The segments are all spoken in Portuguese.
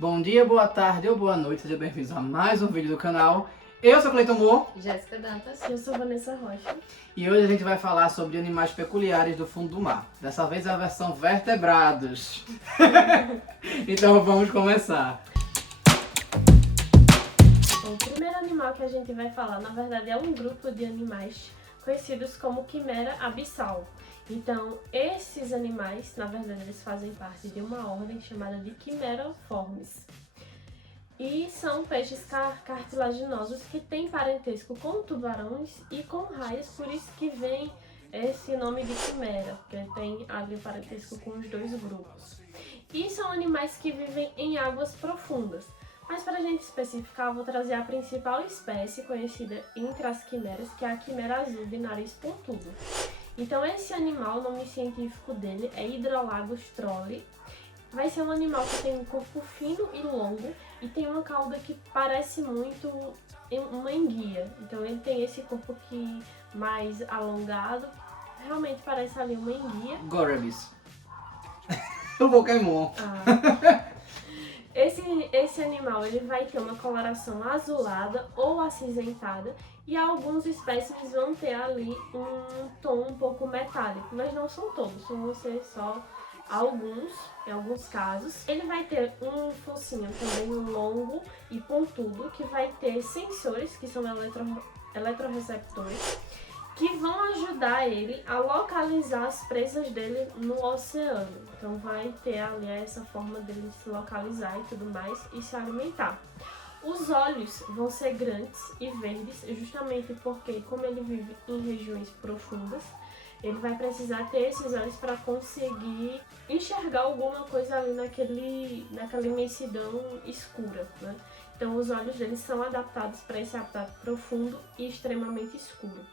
Bom dia, boa tarde ou boa noite, sejam bem-vindos a mais um vídeo do canal. Eu sou Cleiton Moore. Jéssica Dantas. Eu sou Vanessa Rocha. E hoje a gente vai falar sobre animais peculiares do fundo do mar. Dessa vez a versão vertebrados. Então vamos começar. O primeiro animal que a gente vai falar, na verdade, é um grupo de animais conhecidos como quimera abissal. Então, esses animais, na verdade, eles fazem parte de uma ordem chamada de Quimerornis. E são peixes cartilaginosos que têm parentesco com tubarões e com raias, por isso que vem esse nome de quimera, porque tem ali parentesco com os dois grupos. E são animais que vivem em águas profundas. Mas para a gente especificar, eu vou trazer a principal espécie conhecida entre as quimeras, que é a quimera azul de nariz pontudo. Então esse animal, o nome científico dele é Hydrolagus trolli. Vai ser um animal que tem um corpo fino e longo e tem uma cauda que parece muito uma enguia. Então ele tem esse corpo aqui mais alongado, realmente parece ali uma enguia. Gorebis. O Pokémon. Esse animal ele vai ter uma coloração azulada ou acinzentada e alguns espécimes vão ter ali um tom um pouco metálico, mas não são todos, vão ser só alguns, em alguns casos. Ele vai ter um focinho também longo e pontudo que vai ter sensores, que são eletroreceptores, que vão ajudar ele a localizar as presas dele no oceano. Então vai ter ali essa forma dele se localizar e tudo mais e se alimentar. Os olhos vão ser grandes e verdes, justamente porque, como ele vive em regiões profundas, ele vai precisar ter esses olhos para conseguir enxergar alguma coisa ali naquela imensidão escura, né? Então os olhos dele são adaptados para esse habitat profundo e extremamente escuro.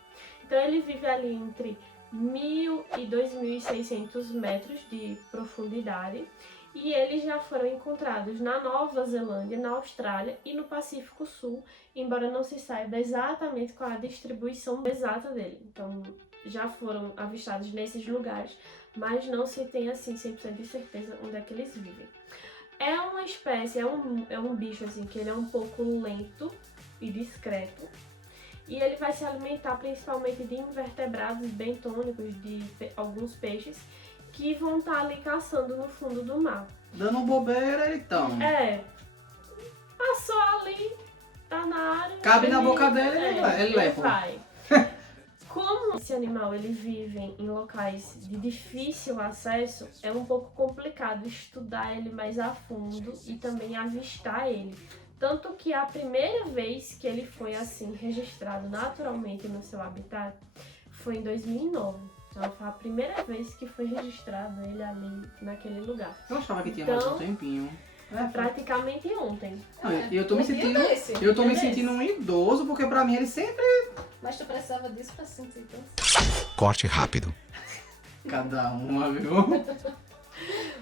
Então ele vive ali entre 1.000 e 2.600 metros de profundidade e eles já foram encontrados na Nova Zelândia, na Austrália e no Pacífico Sul, embora não se saiba exatamente qual a distribuição exata dele. Então já foram avistados nesses lugares, mas não se tem assim 100% de certeza onde é que eles vivem. É uma espécie, é um bicho assim que ele é um pouco lento e discreto. E ele vai se alimentar principalmente de invertebrados bentônicos, de alguns peixes, que vão estar ali caçando no fundo do mar. Dando bobeira, então. Passou ali, tá na área. Cabe na boca dele, ele leva. Vai. Como esse animal ele vive em locais de difícil acesso, é um pouco complicado estudar ele mais a fundo e também avistar ele. Tanto que a primeira vez que ele foi assim registrado naturalmente no seu habitat foi em 2009. Então foi a primeira vez que foi registrado ele ali naquele lugar. Eu achava que tinha mais um tempinho. Praticamente ontem. E eu tô me sentindo um idoso, porque pra mim ele sempre... Mas tu precisava disso pra se sentir então? Corte rápido. Cada uma, viu?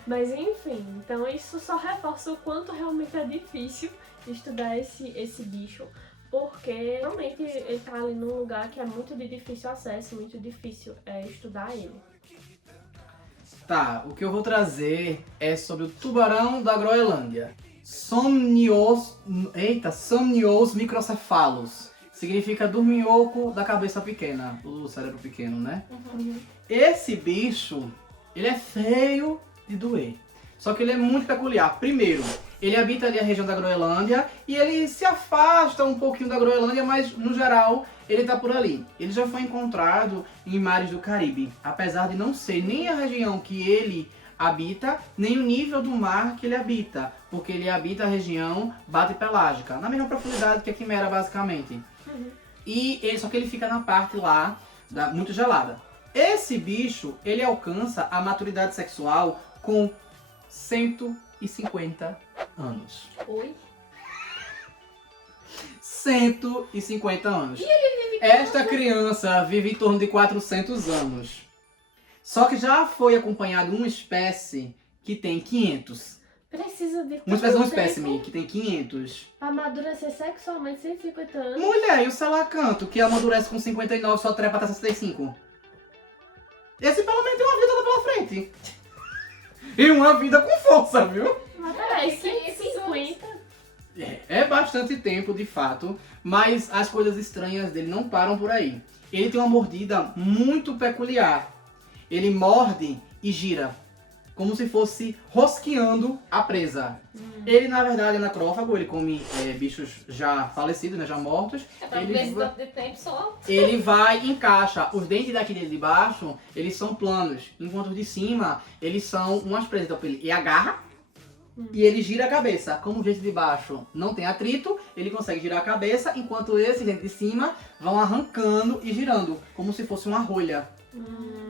Mas enfim, então isso só reforça o quanto realmente é difícil estudar esse bicho, porque realmente ele tá ali num lugar que é muito de difícil acesso, muito difícil estudar ele. Tá, o que eu vou trazer é sobre o tubarão da Groenlândia. Somnios microcephalus. Significa dorminhoco da cabeça pequena, do cérebro pequeno, né? Esse bicho, ele é feio de doer. Só que ele é muito peculiar. Primeiro, ele habita ali a região da Groenlândia e ele se afasta um pouquinho da Groenlândia, mas no geral ele tá por ali. Ele já foi encontrado em mares do Caribe, apesar de não ser nem a região que ele habita, nem o nível do mar que ele habita, porque ele habita a região bate-pelágica, na mesma profundidade que a quimera, basicamente. Só que ele fica na parte lá, muito gelada. Esse bicho, ele alcança a maturidade sexual com 150 anos. Oi? 150 anos. E ele vive Esta criança vive em torno de 400 anos. Só que já foi acompanhado uma espécie que tem 500. Precisa de Uma tanto espécime tempo que tem 500. pra amadurecer sexualmente 150 anos. Mulher, e o salacanto que amadurece com 59 só trepa até 65? Esse pelo menos tem uma vida toda pela frente. E uma vida com força, viu? Mas peraí, 150 bastante tempo, de fato, mas as coisas estranhas dele não param por aí. Ele tem uma mordida muito peculiar. Ele morde e gira, como se fosse rosqueando a presa. Ele, na verdade, é necrófago, ele come bichos já falecidos, né, já mortos. É pra ver esse tanto de tempo só. Ele vai e encaixa. Os dentes daqui de baixo, eles são planos, enquanto os de cima, eles são umas presas. Então ele agarra e ele gira a cabeça. Como os dentes de baixo não tem atrito, ele consegue girar a cabeça, enquanto esses dentes de cima vão arrancando e girando, como se fosse uma rolha.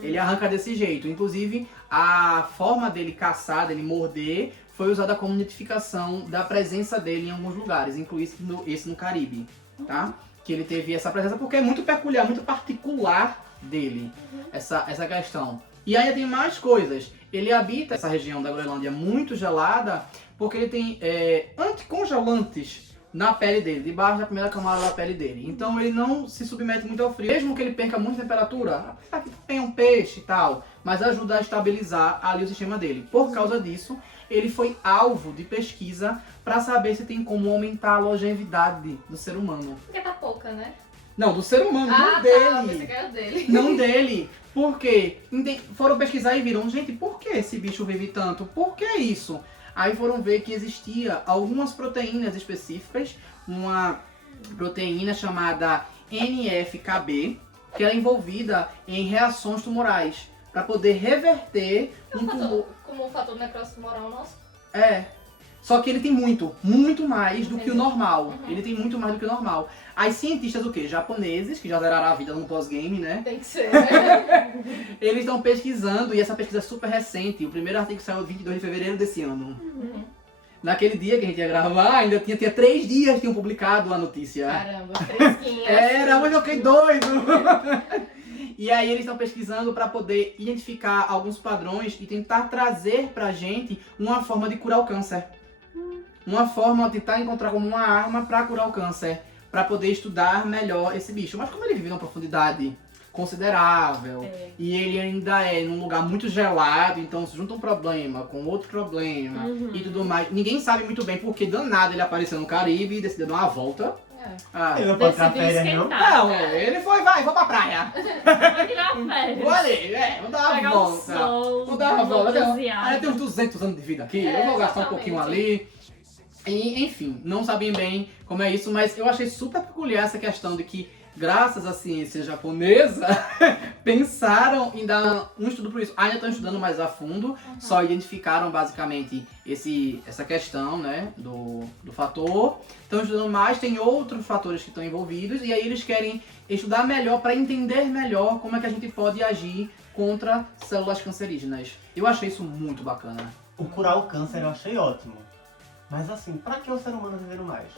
Ele arranca desse jeito. Inclusive, a forma dele caçar, dele morder, foi usada como identificação da presença dele em alguns lugares, incluindo esse no Caribe, tá? Que ele teve essa presença porque é muito peculiar, muito particular dele, essa questão. E ainda tem mais coisas. Ele habita essa região da Groenlândia muito gelada porque ele tem anticongelantes na pele dele, debaixo da primeira camada da pele dele. Então ele não se submete muito ao frio. Mesmo que ele perca muita temperatura, apesar que tem um peixe e tal, mas ajuda a estabilizar ali o sistema dele. Por causa disso, ele foi alvo de pesquisa para saber se tem como aumentar a longevidade do ser humano. Porque tá pouca, né? Não, do ser humano, não Tá, dele. pensei que era dele. Não dele. Por quê? Foram pesquisar e viram, gente, por que esse bicho vive tanto? Por que isso? Aí foram ver que existia algumas proteínas específicas, uma proteína chamada NF-κB, que é envolvida em reações tumorais, para poder reverter um tumor. Como o fator necrótico tumoral nosso? Só que ele tem muito mais do que o normal. Ele tem muito mais do que o normal. As cientistas, o quê? Japoneses, que já zeraram a vida no pós-game, né? Tem que ser, né? Eles estão pesquisando, e essa pesquisa é super recente. O primeiro artigo saiu 22 de fevereiro desse ano. Naquele dia que a gente ia gravar, ainda tinha 3 dias que tinham publicado a notícia. Caramba, fresquinha. Era, mas eu fiquei doido! E aí eles estão pesquisando para poder identificar alguns padrões e tentar trazer pra gente uma forma de curar o câncer. Uma forma de tentar encontrar como uma arma para curar o câncer, para poder estudar melhor esse bicho. Mas como ele vive numa profundidade considerável e ele ainda é num lugar muito gelado, então se junta um problema com outro problema e tudo mais, ninguém sabe muito bem porque danado ele apareceu no Caribe e decidiu dar uma volta. Ele não pode tirar férias, não? Não, ele foi, vou pra praia. Vai tirar férias. Vou ali, vou dar uma Pegar volta. um sol, Vou dar uma volta. bronzeado. Eu tenho uns 200 anos de vida aqui, eu vou gastar um pouquinho ali. E, enfim, não sabem bem como é isso, mas eu achei super peculiar essa questão de que, graças à ciência japonesa, pensaram em dar um estudo por isso. Ainda estão estudando mais a fundo, só identificaram basicamente essa questão, né, do fator. Estão estudando mais, tem outros fatores que estão envolvidos, e aí eles querem estudar melhor para entender melhor como é que a gente pode agir contra células cancerígenas. Eu achei isso muito bacana. O curar o câncer eu achei ótimo. Mas assim, pra que o ser humano vivendo mais?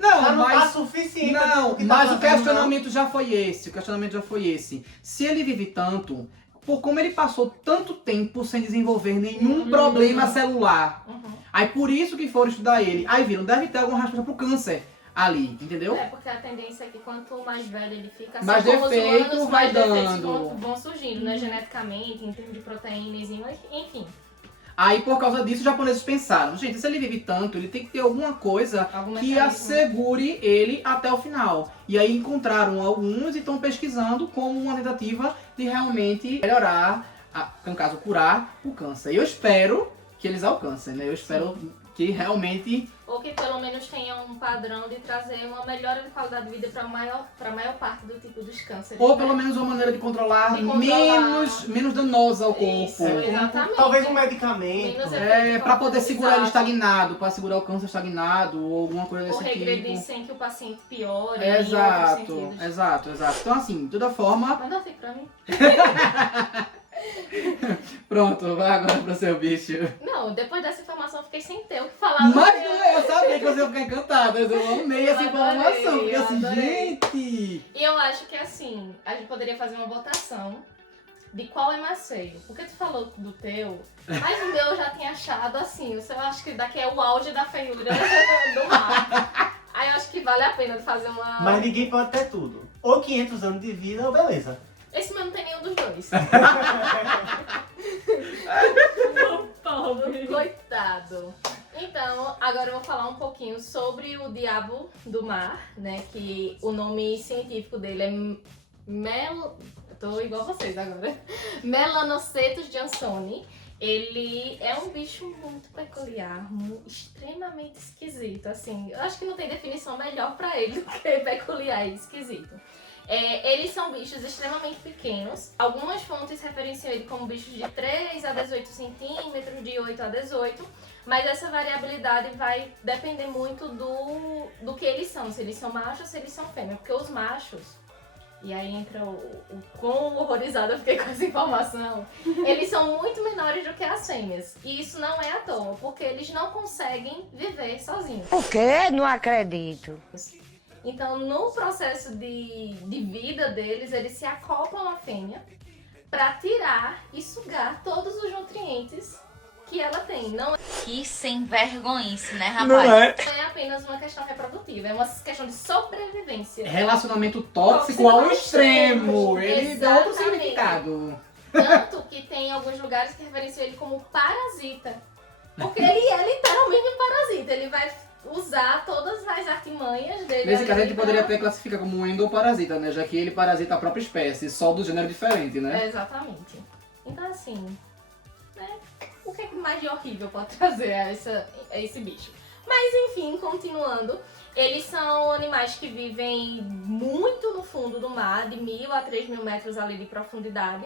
Não, Já não mas... tá suficiente. Não, que mas tá o questionamento já foi esse. O questionamento já foi esse. Se ele vive tanto, por como ele passou tanto tempo sem desenvolver nenhum problema celular, aí por isso que foram estudar ele. Aí viram, deve ter alguma resposta pro câncer ali, entendeu? É, porque a tendência é que quanto mais velho ele fica, assim Mais como os defeito humanos, vai mais defeitos dando. vão surgindo, né? Geneticamente, em termos de proteínas, enfim. Aí por causa disso os japoneses pensaram, gente, se ele vive tanto, ele tem que ter alguma coisa Algum que mecanismo. assegure ele até o final. E aí encontraram alguns e estão pesquisando como uma tentativa de realmente melhorar, no caso curar o câncer. E eu espero que eles alcancem, né? Eu espero que realmente... Ou que pelo menos tenha um padrão de trazer uma melhora de qualidade de vida para a maior parte do tipo dos cânceres. Ou né? pelo menos uma maneira de controlar, De controlar. menos danosa ao corpo. Isso, exatamente. Talvez um medicamento. Menos Pra poder segurar ele Exato. estagnado, pra segurar o câncer estagnado, ou alguma coisa Ou desse regredir tipo. sem que o paciente piore Exato, em outros sentidos. exato. Então assim, de toda forma, Manda assim pra mim. pronto, vai agora pro seu bicho. Não, depois dessa informação eu fiquei sem ter o que falar. Mas no meu. eu sabia que você ia ficar encantada, eu amei essa Eu informação, adorei, porque eu assim, adorei. gente... E eu acho que assim, a gente poderia fazer uma votação de qual é mais feio. Porque tu falou do teu, mas o meu eu já tinha achado assim, eu acho que daqui é o auge da feiura do mar. Aí eu acho que vale a pena fazer uma... Mas ninguém pode ter tudo. Ou 500 anos de vida, ou beleza. Esse meu não tem nenhum dos dois. Pobre. Coitado. Então, agora eu vou falar um pouquinho sobre o diabo do mar, né? Que o nome científico dele é Eu tô igual vocês agora. Melanocetus johnsoni. Ele é um bicho muito peculiar, extremamente esquisito, assim. Eu acho que não tem definição melhor pra ele do que peculiar e esquisito. Eles são bichos extremamente pequenos. Algumas fontes referenciam ele como bichos de 3 a 18 centímetros, de 8 a 18. Mas essa variabilidade vai depender muito do que eles são. Se eles são machos ou se eles são fêmeas. Porque os machos... E aí entra o quão horrorizada eu fiquei com essa informação. Eles são muito menores do que as fêmeas. E isso não é à toa, porque eles não conseguem viver sozinhos. O quê? Não acredito. Então, no processo de vida deles, eles se acoplam à fêmea para tirar e sugar todos os nutrientes que ela tem. Não Que sem vergonhice, né, rapaz? Não é. é apenas uma questão reprodutiva, é uma questão de sobrevivência. Relacionamento tóxico ao extremo. Ele dá outro significado. Tanto que tem alguns lugares que referenciam ele como parasita. Porque ele é literalmente um parasita. Ele vai usar todas as artimanhas dele. Nesse caso a gente pra- poderia até classificar como um endoparasita, né? Já que ele parasita a própria espécie, só do gênero diferente, né? Exatamente. Então assim, né? O que é que mais de horrível pode trazer a esse bicho? Mas enfim, continuando. Eles são animais que vivem muito no fundo do mar, de 1.000 a 3.000 metros ali de profundidade.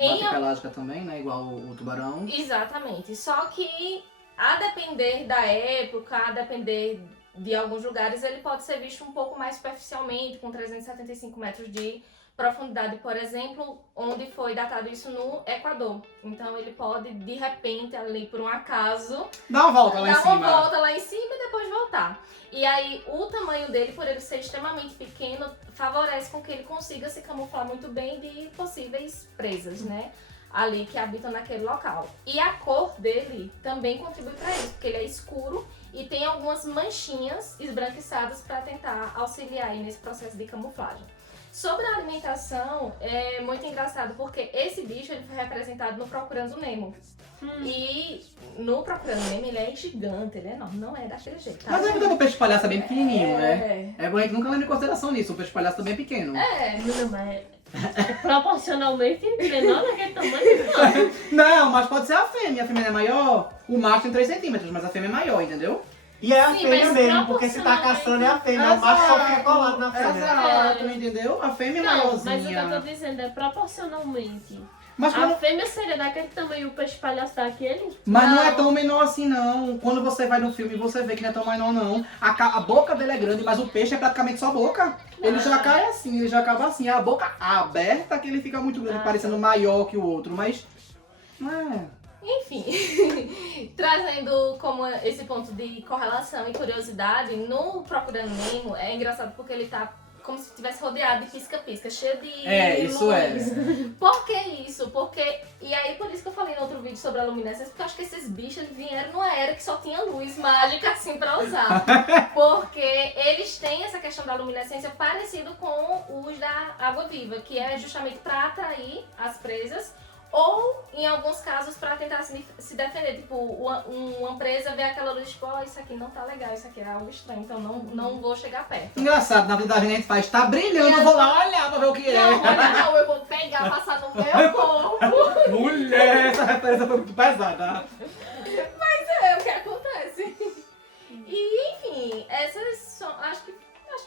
Bate pelágica também, né? Igual o tubarão. Exatamente. Só que, a depender da época, a depender de alguns lugares, ele pode ser visto um pouco mais superficialmente, com 375 metros de profundidade, por exemplo, onde foi datado isso no Equador. Então ele pode, de repente, ali por um acaso, Dá uma volta lá em dar cima. uma volta lá em cima e depois voltar. E aí, o tamanho dele, por ele ser extremamente pequeno, favorece com que ele consiga se camuflar muito bem de possíveis presas, né? Ali que habitam naquele local. E a cor dele também contribui para isso, porque ele é escuro e tem algumas manchinhas esbranquiçadas para tentar auxiliar aí nesse processo de camuflagem. Sobre a alimentação, é muito engraçado porque esse bicho ele foi representado no Procurando Nemo. E no Procurando Nemo ele é gigante, ele é enorme, não é daquele jeito, tá? Mas a vida do peixe palhaço é bem pequenininho, né? É. É bom a gente nunca leva em consideração nisso, o peixe palhaço também é pequeno. É. Não, mas é proporcionalmente menor daquele tamanho. Não, mas pode ser a fêmea é maior, o macho tem 3 centímetros, mas a fêmea é maior, entendeu? E é a Sim, fêmea mas mesmo, porque se tá caçando é a fêmea, o macho só fica colado na fêmea. Exato, entendeu? A fêmea é Não, maiorzinha. mas o que eu tô dizendo é proporcionalmente. Mas A quando- fêmea seria daquele tamanho, o peixe palhaço daquele? Mas não Não. é tão menor assim, não. Quando você vai no filme, você vê que não é tão menor, não. A boca dele é grande, mas o peixe é praticamente só a boca. Ele já cai assim, ele já acaba assim. A boca aberta que ele fica muito grande, parecendo maior que o outro, mas... Não é... Enfim, trazendo como esse ponto de correlação e curiosidade, no Procurando Nemo é engraçado porque ele tá como se estivesse rodeado de pisca-pisca, cheio de isso é. luz. Por que isso? Porque, e aí por isso que eu falei no outro vídeo sobre a luminescência, porque eu acho que esses bichos eles vieram numa era que só tinha luz mágica assim pra usar. Porque eles têm essa questão da luminescência parecido com os da água-viva, que é justamente pra atrair as presas, ou, em alguns casos, pra tentar se defender. Tipo, uma presa vê aquela luz, tipo, ó, isso aqui não tá legal, isso aqui é algo estranho, então não vou chegar perto. Engraçado, na vida da gente a gente faz, tá brilhando, eu vou lá olhar pra ver o que é. Não, olha, não, eu vou pegar, passar no meu corpo. Mulher, essa referência foi muito pesada. É o que acontece. E, enfim, essas são, acho que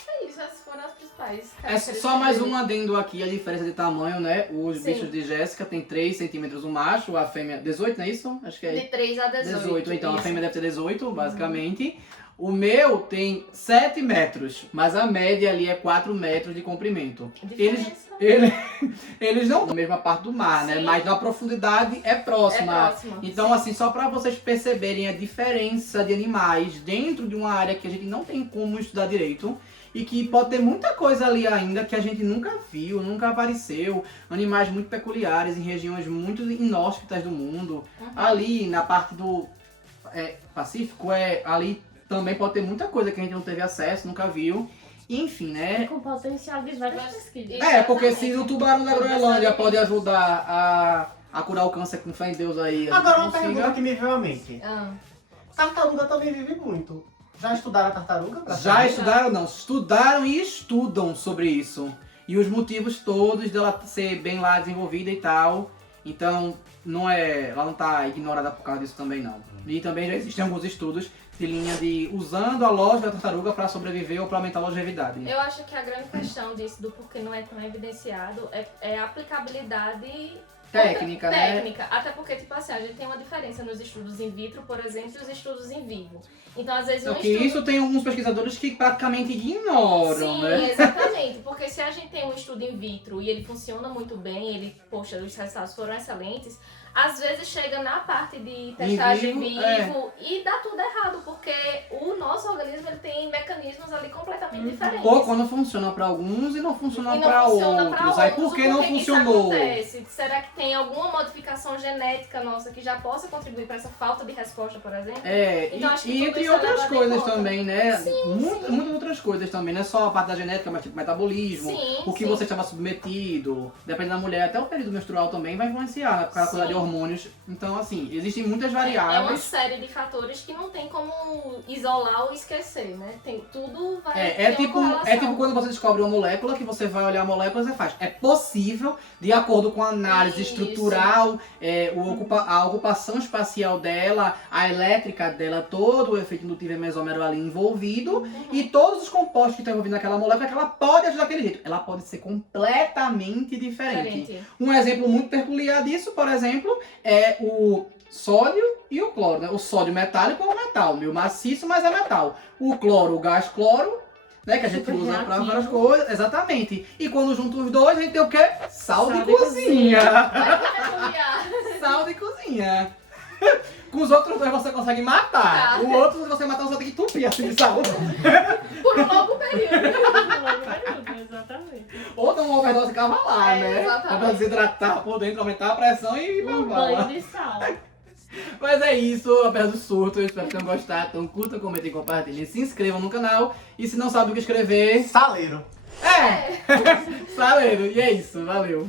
foi isso, essas foram as principais. É só mais um adendo aqui, a diferença de tamanho, né? Os Sim. bichos de Jéssica tem 3 centímetros o macho, a fêmea 18, não é isso? Acho que é De 3 a 18. 18, então a isso. fêmea deve ter 18, basicamente. O meu tem 7 metros, mas a média ali é 4 metros de comprimento. Diferença. Eles não na mesma parte do mar, né? Sim. Mas na profundidade é próxima. É próxima, Então, sim. assim, só pra vocês perceberem a diferença de animais dentro de uma área que a gente não tem como estudar direito. E que pode ter muita coisa ali ainda que a gente nunca viu, nunca apareceu. Animais muito peculiares em regiões muito inóspitas do mundo. Ali na parte do Pacífico, ali também pode ter muita coisa que a gente não teve acesso, nunca viu. Enfim, né? Com potencial de várias pesquisas. Porque se Exatamente. o tubarão da Groenlândia pode ajudar a curar o câncer com fé em Deus aí. Agora uma consiga. pergunta que me veio à mente. Ah, Tartaruga também vive muito. Já estudaram a tartaruga? Pra Já saber? estudaram, não. Estudaram e estudam sobre isso. E os motivos todos dela ser bem lá desenvolvida e tal. Então, ela não tá ignorada por causa disso também, não. E também já existem alguns estudos de linha de usando a lógica da tartaruga para sobreviver ou para aumentar a longevidade. Eu acho que a grande questão disso, do porquê não é tão evidenciado, é a aplicabilidade Técnica, né? técnica. Até porque, tipo assim, a gente tem uma diferença nos estudos in vitro, por exemplo, e os estudos in vivo. Então, às vezes, Só um que estudo... isso tem alguns pesquisadores que praticamente ignoram, Sim, né? exatamente. Porque se a gente tem um estudo in vitro e ele funciona muito bem, poxa, os resultados foram excelentes, às vezes chega na parte de testagem vivo, vivo e dá tudo errado, porque o nosso organismo ele tem mecanismos ali completamente diferentes. Ou quando funciona para alguns e não funciona E não para funciona outros. pra Aí outros. por que não Por que isso funcionou? acontece? Será que tem alguma modificação genética nossa que já possa contribuir para essa falta de resposta, por exemplo? E Então, acho que tudo entre isso é outras levado em coisas conta. também, né? Sim, Muitas outras coisas também, não é só a parte da genética, mas tipo metabolismo, Sim, o que sim. você estava submetido, dependendo da mulher, até o período menstrual também vai influenciar, né? Por causa Sim. de hormônios. Então, assim, existem muitas É uma variáveis. série de fatores que não tem como isolar ou esquecer, né? Tudo vai É ter uma tipo correlação. quando você descobre uma molécula, que você vai olhar a molécula e você faz. É possível, de acordo com a análise Isso. estrutural, a ocupação espacial dela, a elétrica dela, todo o efeito indutivo e mesômero ali envolvido, e todos os compostos que estão envolvidos naquela molécula, que ela pode agir daquele jeito. Ela pode ser completamente diferente. Diferente. Um exemplo muito peculiar disso, por exemplo, é o sódio e o cloro, né? O sódio metálico é um metal, meio maciço, mas é metal. O cloro, o gás cloro, né? Que a gente Super usa para reativo. várias coisas, exatamente. E quando junta os dois, a gente tem o quê? Sal de Sal de cozinha. Vai peculiar. Sal de cozinha. Com os outros dois você consegue matar. Tá. O outro, se você matar, você tem que entupir assim de sal. Por um longo período. Exatamente. Ou dar uma overdose cavalar, É, né? exatamente. Pra desidratar por dentro, aumentar a pressão e Um babar. banho de sal. Mas é isso, apesar do surto, eu espero que tenham gostado. Então curtam, comentem, compartilhem, se inscrevam no canal. E se não sabe o que escrever, Saleiro. saleiro. E é isso, valeu.